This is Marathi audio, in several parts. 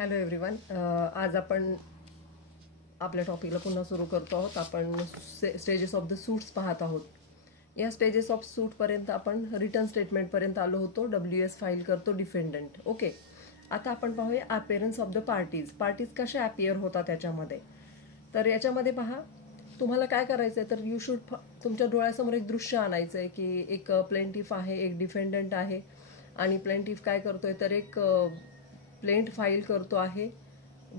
Hello everyone. आज आपण आपल्या टॉपिकला पुन्हा सुरू करतो आहोत. आपण स्टेजेस ऑफ द सूट्स पाहत आहोत. या स्टेजेस ऑफ सूटपर्यंत आपण रिटर्न स्टेटमेंटपर्यंत आलो होतो. WS फाईल करतो डिफेंडंट. ओके, आता आपण पाहूया appearance of the parties. Parties कशा अपिअर होतात त्याच्यामध्ये. तर याच्यामध्ये पहा, तुम्हाला काय करायचं आहे तर यू शूड तुमच्या डोळ्यासमोर एक दृश्य आणायचं आहे की एक प्लेंटिफ आहे, एक डिफेंडंट आहे आणि प्लेंटिफ काय करतोय तर एक प्लेंट फाईल करतो आहे,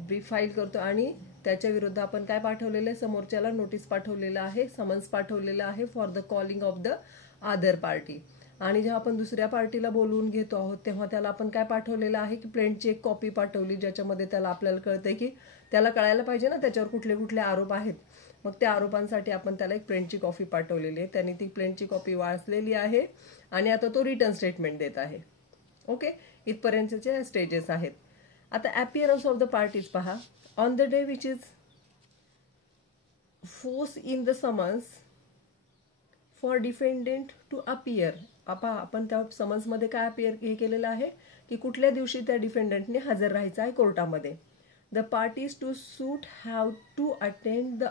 ब्रीफ फाईल करतो आणि त्याच्या विरुद्ध आपण काय पाठवलेलं आहे, समोरच्याला नोटीस पाठवलेलं आहे, समन्स पाठवलेलं आहे for the calling of the other party. आणि जेव्हा आपण दुसऱ्या पार्टीला बोलवून घेतो आहोत तेव्हा त्याला आपण काय पाठवलेलं आहे की प्लेंटची एक कॉपी पाठवली, ज्याच्यामध्ये त्याला आपल्याला कळतंय की त्याला कळायला पाहिजे ना त्याच्यावर कुठले कुठले आरोप आहेत. मग त्या आरोपांसाठी आपण त्याला एक प्लेंटची कॉपी पाठवलेली आहे. त्यांनी ती प्लेंटची कॉपी वाचलेली आहे आणि आता तो रिटर्न स्टेटमेंट देत आहे. ओके, इथपर्यंतचे स्टेजेस आहेत. आता अपिअरन्स ऑफ द पार्टीज पहा. On the day which is force in the summons for defendant to appear. आपण त्या समन्समध्ये काय अपियर हे केलेलं आहे की कुठल्या दिवशी त्या डिफेंडंटने हजर राहायचं आहे कोर्टामध्ये. The parties to suit have to attend the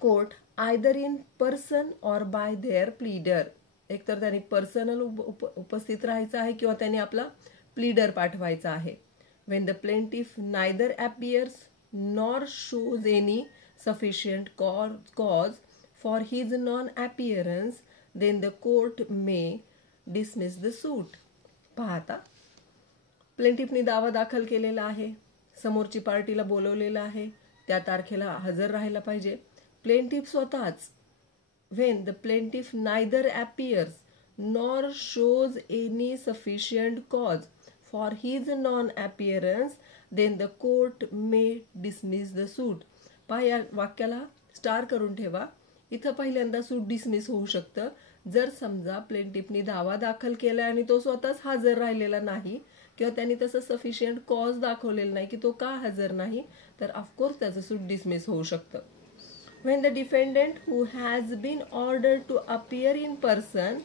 court either in person or by their pleader. एकतर त्यांनी पर्सनल उपस्थित राहायचं आहे किंवा त्यांनी आपला प्लीडर पाठवायचा आहे. When the plaintiff neither appears nor shows any sufficient cause for his non appearance then the court may dismiss the suit. पाहता, प्लेंटिफनी दावा दाखल केलेला आहे, समोरची पार्टीला बोलवलेलं आहे, त्या तारखेला हजर राहायला पाहिजे. प्लेंटिफ स्वतःच when the plaintiff neither appears nor shows any sufficient cause for his non-appearance, then the court may dismiss the suit. पहा, या वाक्याला स्टार करून ठेवा. इथं पहिल्यांदा सूट डिसमिस होऊ शकतं जर समजा प्लेंटिफनी दावा दाखल केला आणि तो स्वतःच हजर राहिलेला नाही किंवा त्यांनी तसं सफिशियंट कॉज दाखवलेलं नाही की तो का हजर नाही, तर ऑफकोर्स त्याचं सूट डिसमिस होऊ शकतं. When the defendant who has been ordered to appear in person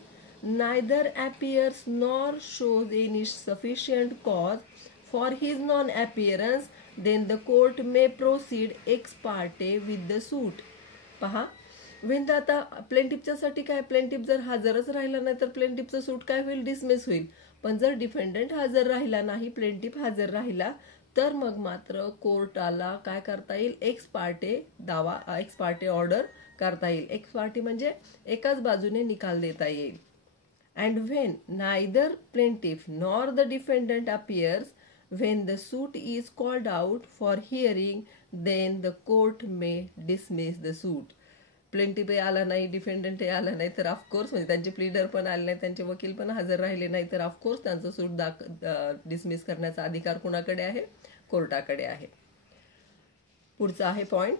neither appears nor shows any sufficient cause for his non-appearance, then the court may proceed ex parte with the suit. पहा, when आता प्लेंटिफच्यासाठी काय, प्लेंटिफ जर हजरच राहिला नाही तर प्लेंटिफचं सूट काय होईल, डिसमिस होईल. पण जर डिफेंडंट हजर राहिला नाही, प्लेंटिफ हजर राहिला, तर मग मात्र कोर्टाला काय करता येईल, एक्स पार्टे दावा, एक्स पार्टे ऑर्डर करता येईल. एक्स पार्टी म्हणजे एकाच बाजूने निकाल देता येईल. And when neither plaintiff nor the defendant appears when the suit is called out for hearing then the court may dismiss the suit. Plaintiff आला नाही, डिफेंडंट आला नाही, तर ऑफकोर्स म्हणजे त्यांचे प्लीडर पण आले नाही, त्यांचे वकील पण हजर राहिले नाही, तर ऑफकोर्स त्यांचं सूट डिसमिस करण्याचा अधिकार कुणाकडे आहे, कोर्टाकडे आहे. पुढचा आहे point,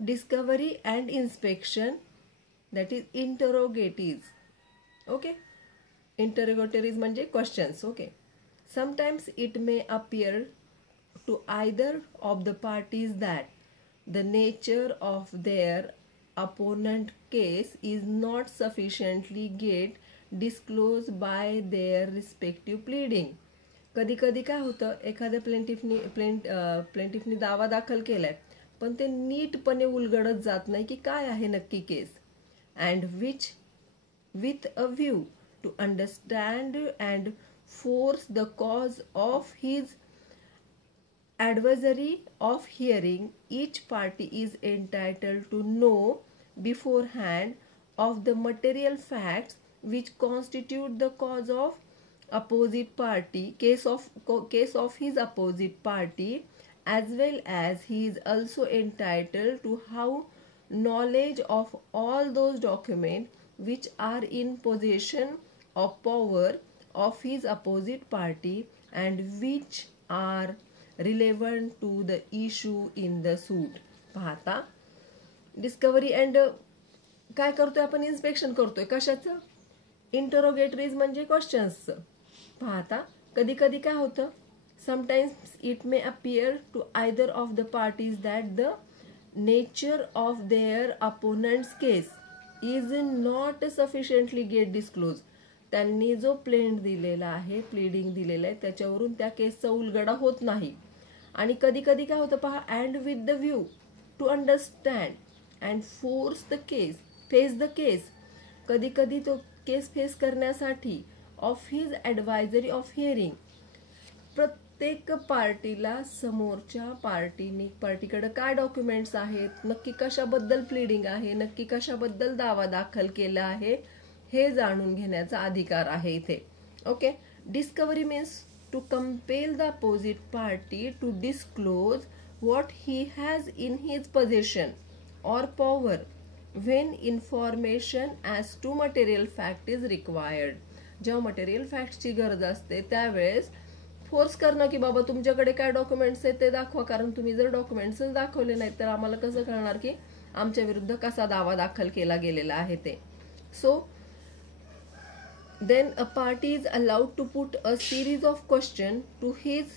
discovery and inspection, that is interrogatives. Okay, interrogatories म्हणजे questions. Okay, sometimes it may appear to either of the parties that the nature of their opponent case is not sufficiently get disclosed by their respective pleading. कधी कधी काय होतं, एखाद्या प्लेंटिफनी दावा दाखल केलाय पण ते नीटपणे उलगडत जात नाही की काय आहे नक्की case. And which with a view to understand and force the cause of his adversary of hearing, each party is entitled to know beforehand of the material facts which constitute the cause of opposite party, case of his opposite party, as well as he is also entitled to have knowledge of all those documents which are in possession of power of his opposite party and which are relevant to the issue in the suit. पाहता, डिस्कवरी अँड काय करतोय आपण, इन्स्पेक्शन करतोय. कशाचं, इंटरोगेटरीज म्हणजे क्वेश्चन्सचं. पाहता, कधी कधी काय होतं, sometimes it may appear to either of the parties that the nature of their opponents case is not sufficiently get disclose. त्यांनी जो प्लेंट दिलेला आहे, प्लीडिंग दिलेला आहे, त्याच्यावरून त्या केसचा उलगडा होत नाही. आणि कधी कधी काय होतं पहा, and with the view to understand and force the case, face the case, कधी कधी तो केस फेस करण्यासाठी of his advisory of hearing, प्रत्येक पार्टीला समोरच्या पार्टीकडे काय डॉक्युमेंट्स आहेत, नक्की कशाबद्दल प्लीडिंग आहे, नक्की कशाबद्दल दावा दाखल केला आहे, हे जाणून घेण्याचा अधिकार आहे इथे. Okay. Discovery means to compel the opposite party to disclose what he has in his position or power when information as to material fact is required. जेव्हा मटेरियल फॅक्टची गरज असते त्यावेळेस फोर्स करणं की बाबा तुमच्याकडे काय डॉक्युमेंट्स आहेत ते दाखवा, कारण तुम्ही जर डॉक्युमेंट्सच दाखवले नाहीत तर आम्हाला कसं कळणार की आमच्या विरुद्ध कसा दावा दाखल केला गेलेला आहे ते. So then a party is allowed to put a series of questions to his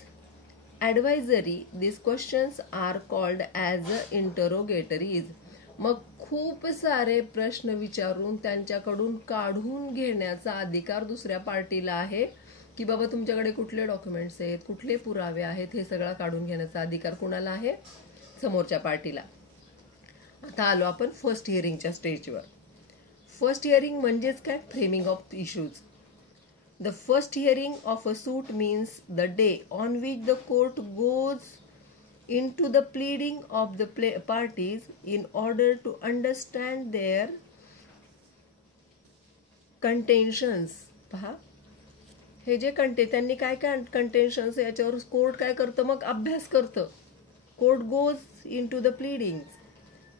advisory. These questions are called as interrogatories. मग खूप सारे प्रश्न विचारून त्यांच्याकडून काढून घेण्याचा अधिकार दुसऱ्या पार्टीला आहे की बाबा तुमच्याकडे कुठले डॉक्युमेंट्स आहेत, कुठले पुरावे आहेत, हे सगळं काढून घेण्याचा अधिकार कुणाला आहे, समोरच्या पार्टीला. आता आलो आपण फर्स्ट हिअरिंगच्या स्टेजवर. फर्स्ट हिअरिंग म्हणजेच काय, framing of issues. The first hearing of a suit means the day on which the court goes into the pleading of the parties in order to understand their contentions. पहा, हे जे त्यांनी काय काय कंटेन्शन्स याच्यावर कोर्ट काय करतं, मग अभ्यास करतं. Court goes into the pleadings.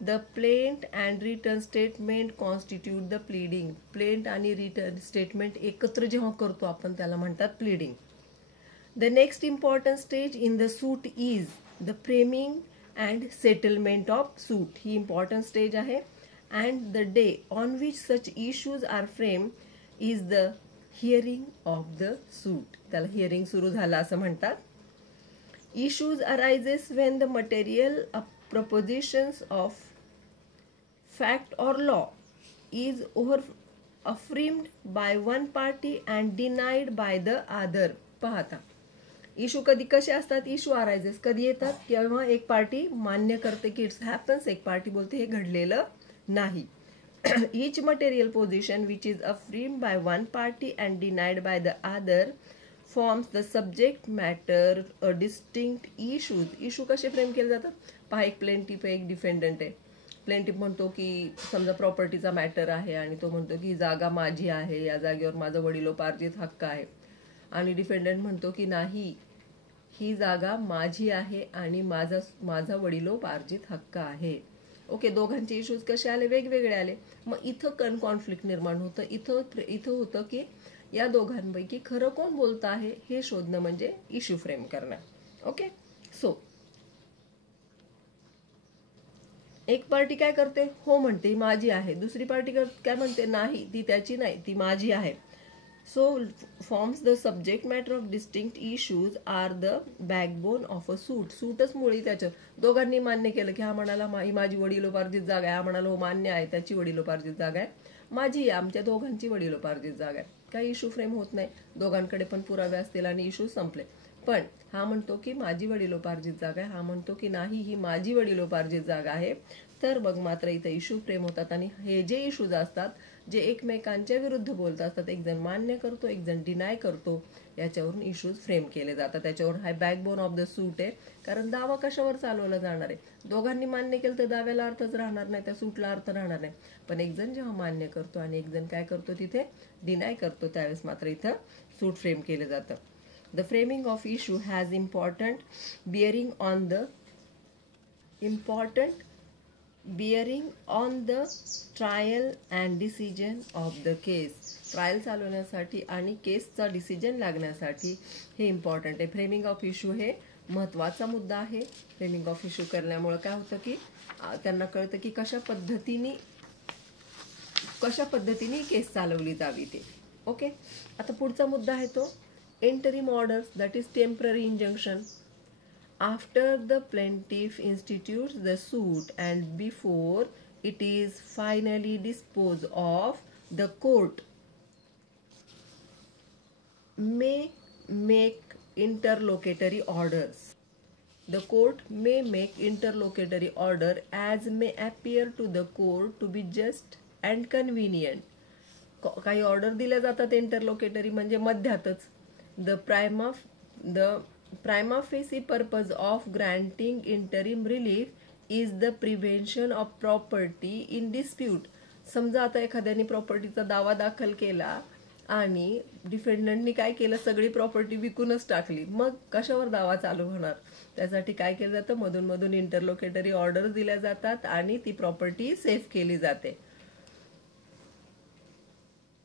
The plaint and written statement constitute the pleading. Plaint आणि written statement एकत्र जेव्हा करतो आपण त्याला म्हणतात pleading. The next important stage in the suit is the framing and settlement of suit. He important stage आहे. And the day on which such issues are framed is the hearing of the suit. त्याला hearing सुरू झाला असं म्हणतात. Issues arises when the material propositions of fact or law is affirmed by one party and denied by the other. पाहता, इशू कधी कसे असतात, इशू अरायजेस कधी येतात, किंवा एक पार्टी मान्य करते की इट्स हॅपन्स, एक पार्टी बोलते हे घडलेलं नाही. each material position which is affirmed by one party and denied by the other forms the subject matter a distinct issues. Issue कसे फ्रेम केले जातात, पहा, एक प्लेंटिफ आहे, एक डिफेंडंट आहे. प्लेंटिफ म्हणतो की समजा प्रॉपर्टीचा मॅटर आहे आणि तो म्हणतो की जागा माझी आहे, या जागेवर माझा वडिलोपार्जित हक्क आहे. आणि डिफेंडंट म्हणतो की नाही, ही जागा माझी आहे आणि माझा वडिलोपार्जित हक्क आहे. ओके, दोघांचे इश्यूज कसे आले, वेगवेगळे आले. मग इथं कॉन्फ्लिक्ट निर्माण होतं. इथं होतं की या दोघांपैकी खरं कोण बोलतं आहे हे शोधणं म्हणजे इश्यू फ्रेम करणं. ओके. सो एक पार्टी काय करते, हो म्हणते माझी आहे. दुसरी पार्टी काय म्हणते, नाही ती त्याची नाही, ती माझी आहे. So forms the subject matter of distinct issues are the backbone of a suit. सूटच मुळी त्याच्या दोघांनी मान्य केलं की हा म्हणाला ही माझी वडिलोपार्जित जागा आहे, हा म्हणाला हो मान्य आहे त्याची वडिलोपार्जित जागा आहे, माझी आहे, आमच्या दोघांची वडिलोपार्जित जागा आहे. काही इश्यू फ्रेम होत नाही, दोघांकडे पण पुरावे असतील आणि इश्यू संपले. पण हा म्हणतो की माझी वडिलोपार्जित जागा आहे, हा म्हणतो की नाही ही माझी वडिलोपार्जित जागा आहे. तर बघ मात्र इथं इश्यू फ्रेम होतात आणि हे जे इश्यूज असतात जे एकमेकांच्या विरुद्ध बोलत असतात, एक जण मान्य करतो एक जण डिनाय करतो, याच्यावरून इश्यूज फ्रेम केले जातात. त्याच्यावर हा बॅकबोन ऑफ द सूट आहे. कारण दावा कशावर चालवला जाणार आहे, दोघांनी मान्य केलं तर दाव्याला अर्थच राहणार नाही, त्या सूटला अर्थ राहणार नाही. पण एक जण जेव्हा मान्य करतो आणि एक जण काय करतो तिथे डिनाय करतो, त्यावेळेस मात्र इथं सूट फ्रेम केलं जातं. The framing of issue has important bearing on the trial and decision of the case. Trial चालवण्यासाठी आणि केसचा डिसिजन लागण्यासाठी हे इम्पॉर्टंट आहे. फ्रेमिंग ऑफ इश्यू हे महत्त्वाचा मुद्दा आहे. फ्रेमिंग ऑफ इश्यू करण्यामुळे काय होतं की त्यांना कळतं की कशा पद्धतीने केस चालवली जावी ते. ओके. आता पुढचा मुद्दा आहे तो interim orders, that is temporary injunction. After the plaintiff institutes the suit and before it is finally disposed of, the court may make interlocutory orders. The court may make interlocutory order as may appear to the court to be just and convenient. काही ऑर्डर दिल्या जातात इंटरलोकेटरी म्हणजे मध्यातच. The prima facie purpose of granting interim relief is the prevention of property in dispute. समजा आता एखाद्याने प्रॉपर्टीचा दावा दाखल केला आणि डिफेंडंटनी काय केलं, सगळी प्रॉपर्टी विकूनच टाकली, मग कशावर दावा चालू होणार. त्यासाठी काय केलं जातं, मधून मधून इंटरलोकेटरी ऑर्डर्स दिल्या जातात आणि ती प्रॉपर्टी सेफ केली जाते.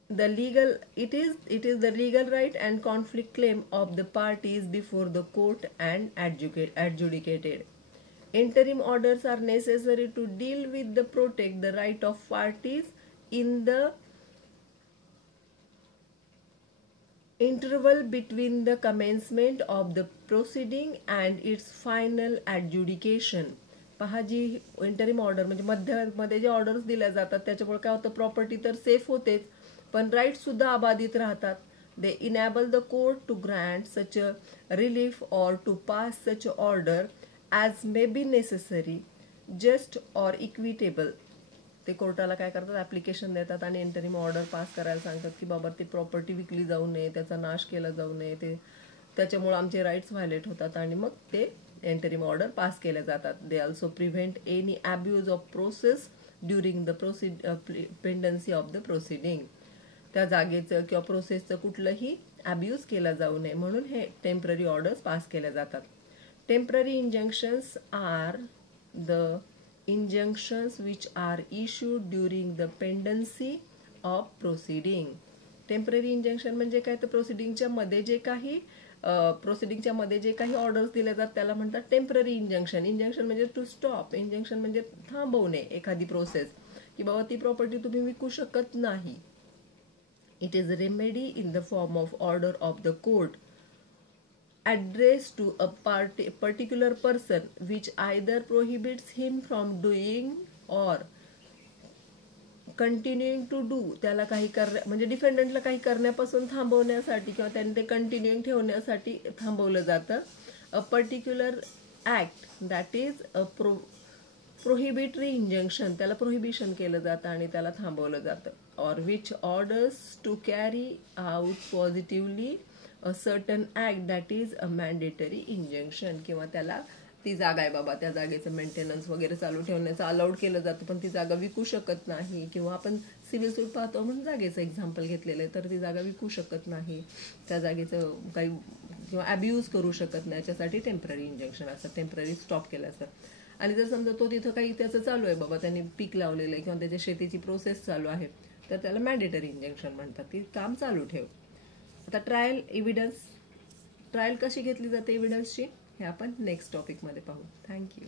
It is the legal right and conflict claim of the parties before the court and adjudicated. Interim orders are necessary to deal with the protect the right of parties in the interval between the commencement of the proceeding and its final adjudication. पहा, जी इंटरिम ऑर्डर म्हणजे मध्ये जे ऑर्डर्स दिल्या जातात त्याच्यामुळे काय होतं, प्रॉपर्टी तर सेफ होतेच पण राईट सुद्धा अबाधित राहतात. They enable the court to grant such a relief or to pass such a order as may be necessary just or equitable. ते कोर्टाला काय करतात, ॲप्लिकेशन देतात आणि इंटरिम ऑर्डर पास करायला सांगतात की बाबा ती प्रॉपर्टी विकली जाऊ नये, त्याचा नाश केला जाऊ नये, ते त्याच्यामुळे आमचे राईट्स व्हायलेट होतात आणि मग ते इंटरिम ऑर्डर पास केले जातात. They also prevent any abuse of process during the pendency of the proceeding. त्या जागेचं किंवा प्रोसेसचं कुठलंही ॲब्यूज केला जाऊ नये म्हणून हे टेम्पररी ऑर्डर्स पास केल्या जातात. Temporary injunctions are the injunctions which are issued during the pendency of proceeding. Temporary injunction म्हणजे काय, तर प्रोसिडिंगच्या मध्ये जे काही ऑर्डर्स दिले जातात त्याला म्हणतात टेम्पररी इंजंक्शन. इंजंक्शन म्हणजे टू स्टॉप, इंजंक्शन म्हणजे थांबवणे एखादी प्रोसेस, की बाबा ती प्रॉपर्टी तुम्ही विकू शकत नाही. It is remedy in the form of order of the court addressed to a particular person which either prohibits him from doing or continuing to do. त्याला काही म्हणजे डिफेंडंटला काही करण्यापासून थांबवण्यासाठी किंवा त्यांनी ते कंटिन्यूइंग ठेवण्यासाठी थांबवलं जातं. A particular act that is a prohibitory injunction, त्याला प्रोहिबिशन केलं जातं आणि त्याला थांबवलं जातं. Or which orders to carry out positively a certain act that is a mandatory injunction. किंवा त्याला ती जागा आहे बाबा, त्या जागेचं मेंटेनन्स वगैरे चालू ठेवण्याचं अलाउड केलं जातं पण ती जागा विकू शकत नाही. किंवा आपण सिव्हिल सूट पाहतो म्हणून जागेचं एक्झाम्पल घेतलेलं आहे, तर ती जागा विकू शकत नाही, त्या जागेचं काही किंवा ॲब्यूज करू शकत नाही, याच्यासाठी टेम्पररी इंजंक्शन असतं, टेम्पररी स्टॉप केलं असतं. आणि जर समजा तो तिथं काही त्याचं चालू आहे बाबा, त्यांनी पीक लावलेलं आहे किंवा त्याच्या शेतीची प्रोसेस चालू आहे, तर त्याला मॅन्डेटरी इंजंक्शन म्हणतात, की काम चालू ठेव. आता ट्रायल कशी घेतली जाते एव्हिडन्सची हे आपण नेक्स्ट टॉपिकमध्ये पाहू. थँक्यू.